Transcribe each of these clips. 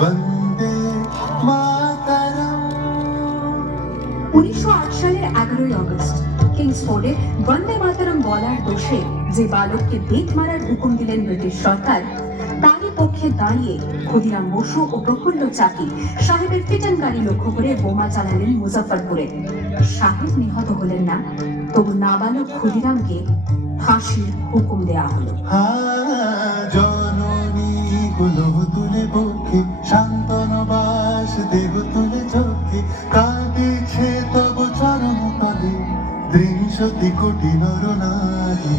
वंदे मातरम। 1908 সালের 11ই আগস্ট কিংসফোর্ডে বন্দে মাতরম বলার দোষে যে বালককে বেত মারার হুকুম দিলেন ব্রিটিশ সরকার, তারই পক্ষে দাঁড়িয়ে ক্ষুদিরাম বসু ও প্রফুল্ল চাকি সাহেবের ফিটন গাড়ি লক্ষ্য করে বোমা চালালেন মুজাফফরপুরে। সাহেব নিহত হলেন না, তবু নাবালক ক্ষুদিরামকে ফাঁসির হুকুম দেয়া হলো। জননী গুলো তুলে বুকে শান্তনবাস দেহ তুলে চোখে কাঁদিছে তব চরণ তলে 63 কোটি নরনারী।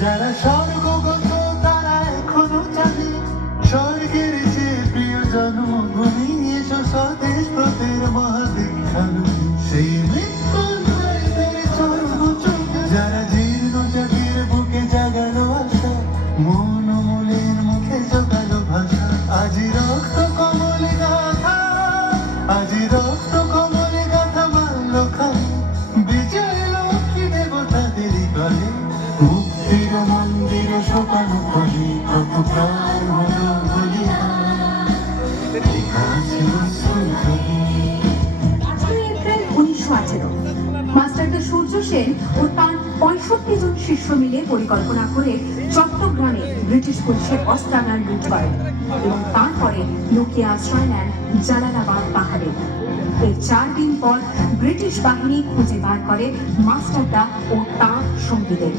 যারা স্বর্গগত তারা এখনো জানে স্বর্গের যে প্রিয় জন্মভূমি এসো স্বদেশ ব্রতের মহাদীক্ষানুভূতি। সেই মৃত্যুঞ্জয়দের চর্মচুম্বী যারা জীর্ণ জাতির বুকে জাগালো আশা, মন মলিন মুখে জোগালো ভাষা। আজি রক্ত কমলে গাথা, আজি রক্ত কমলে গাথা মানল খাই বিজয় লক্ষ্মী দেবতাদেরই গলে। মুক্তির মন্দির শোকানো কলি কত প্রাণ হলো বলিদান, লেখা ছিল সুরকালি। 8ই এপ্রিল 1918 মাস্টারদা সূর্য সেন ও তার 65 জন শিষ্য মিলে পরিকল্পনা করে চট্টগ্রামে ব্রিটিশ পুলিশের অস্ত্রাগার লুট করেন এবং তারপরে লুকিয়ে আশ্রয় নেন জালালাবাদ পাহাড়ে। এর 4 দিন পর ব্রিটিশ বাহিনী খুঁজে বার করে মাস্টারদা ও তার সঙ্গীদের।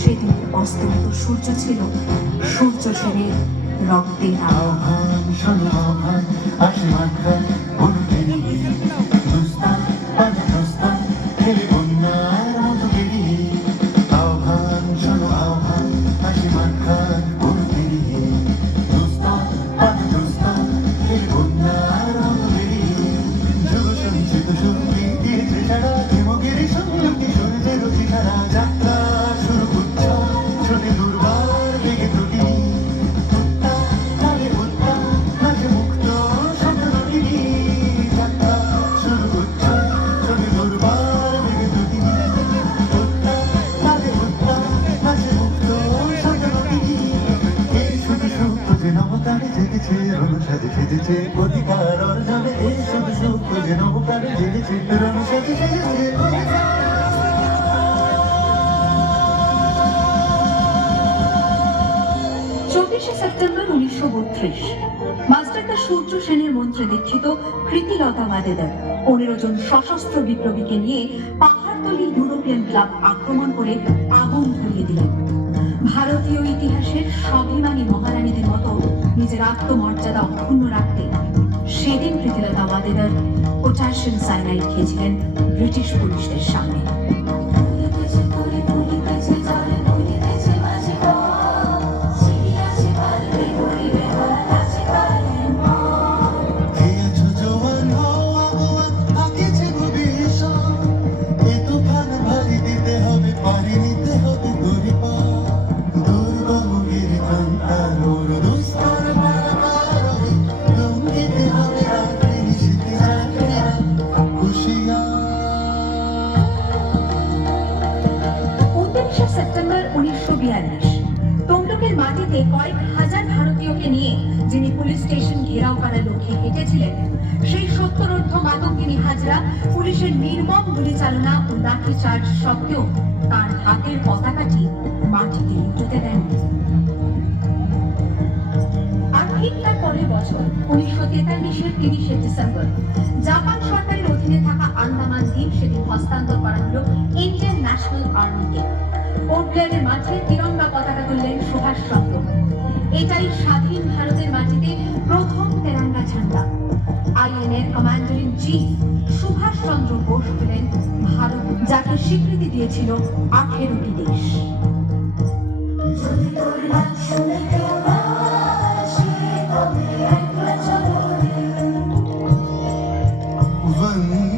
সেদিনের অস্তমিত সূর্য ছিল সূর্য সেনের রক্তের আলো। আহ্বান শোনো আহ্বান আসে মাথায় উঠে দুস্তান পানি দুস্তান খেলে বন্যার মতো বেরিয়ে। আহ্বান শোনো আহ্বান আসে মাথায় উঠে দুস্তান পানি দুস্তান খেলে বন্যার মতো বেরিয়ে। যুগ সঞ্চিত শক্তি দিয়েছে সারা হিমগির সংযুক্তি সূর্যের ঠিকানা যাত্রা শুরু করছে শোনে দুর্বার বেগে ত্রুটি। অধিকার অর্জনে এই শুধু সুখ যে নবপ্রাণে জেগেছে রণসাজে সেজেছে অধিকার। 24শে সেপ্টেম্বর 1932 মাস্টারদা সূর্য সেনের মন্ত্রে দীক্ষিত কৃতিলতা ওয়াদেদার 15 জন সশস্ত্র বিপ্লবীকে নিয়ে পাহাড়তলি ইউরোপিয়ান ক্লাব আক্রমণ করে আগুন ধরিয়ে দিলেন। ভারতীয় ইতিহাসের স্বাভিমানী মহারানীদের মতো নিজের আত্মমর্যাদা অক্ষুণ্ণ রাখতে সেদিন কৃতিলতা ওয়াদেদার পটাশিয়াম সায়ানাইড খেয়েছিলেন ব্রিটিশ পুলিশদের সামনে। সেপ্টেম্বর 1942 তমলুকের মাটিতে কয়েক হাজার ভারতীয়কে নিয়ে যিনি পুলিশ স্টেশন ঘেরাও করার লক্ষ্যে হেঁটেছিলেন, সেই 70 মাতঙ্গিনী হাজরা পুলিশের নির্মম গুলিচালনা ও লাঠিচার্জ সত্ত্বেও তার হাতের পতাকাটি মাটিতে লুটোতে দেননি। আর ঠিক তার পরের বছর 1943-এর 30শে ডিসেম্বর জাপান সরকারের অধীনে থাকা আন্দামান দ্বীপ সেদিন হস্তান্তর করা হলো ইন্ডিয়ান ন্যাশনাল আর্মিকে। পোর্ট ব্লেয়ারের মাঠে তিরঙ্গা পতাকা তুললেন সুভাষচন্দ্র। এটাই স্বাধীন ভারতের মাটিতে প্রথম তেরঙ্গা ঝান্ডা। আইএনএর commander in chief Subhash Chandra Bose হলেন ভারত, যাকে স্বীকৃতি দিয়েছিল 18টি দেশ। वंदे